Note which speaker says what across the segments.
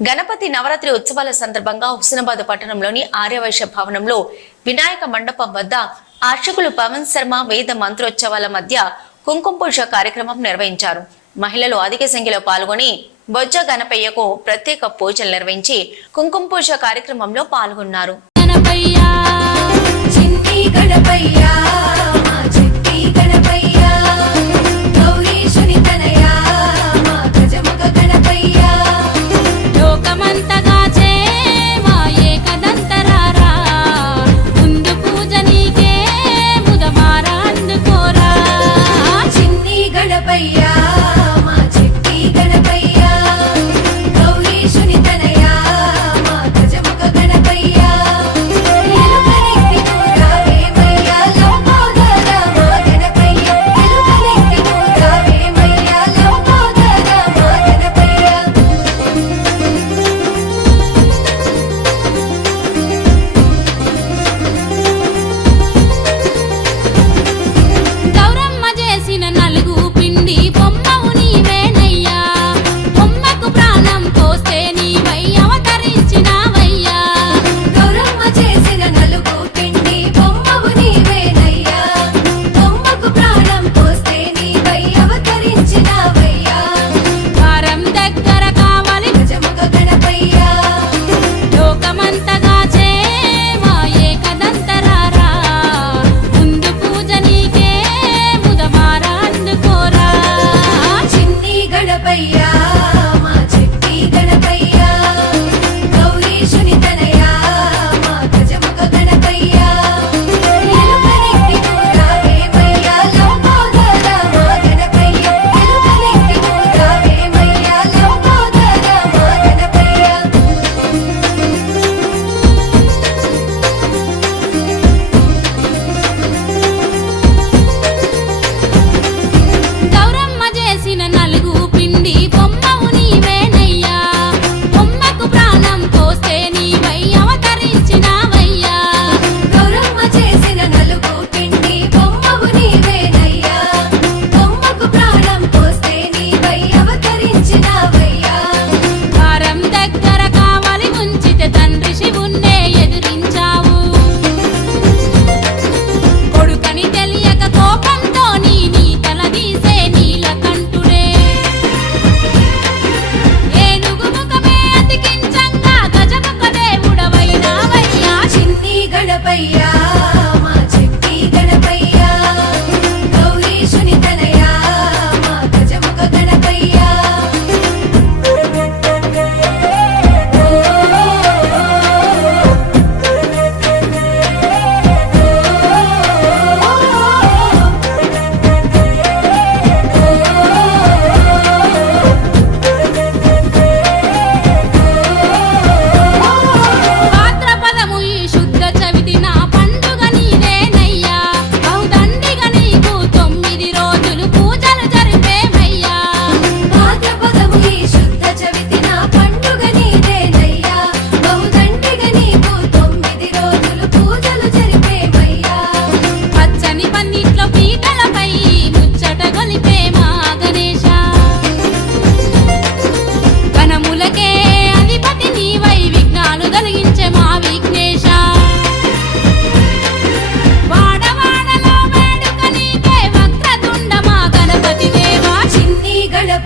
Speaker 1: గణపతి నవరాత్రి ఉత్సవాల సందర్భంగా హుస్నాబాద్ పట్టణంలోని ఆర్యవైశ్య భవనంలో వినాయక మండపం వద్ద అర్చకులు పవన్ శర్మ వేద మంత్రోత్సవాల మధ్య కుంకుమ పూజ కార్యక్రమం నిర్వహించారు. మహిళలు అధిక సంఖ్యలో పాల్గొని బొజ్జ గణపయ్యకు ప్రత్యేక పూజలు నిర్వహించి కుంకుమ పూజ కార్యక్రమంలో పాల్గొన్నారు.
Speaker 2: గణపయ్యా
Speaker 3: గణపయ్యా.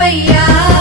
Speaker 3: పయ్యా.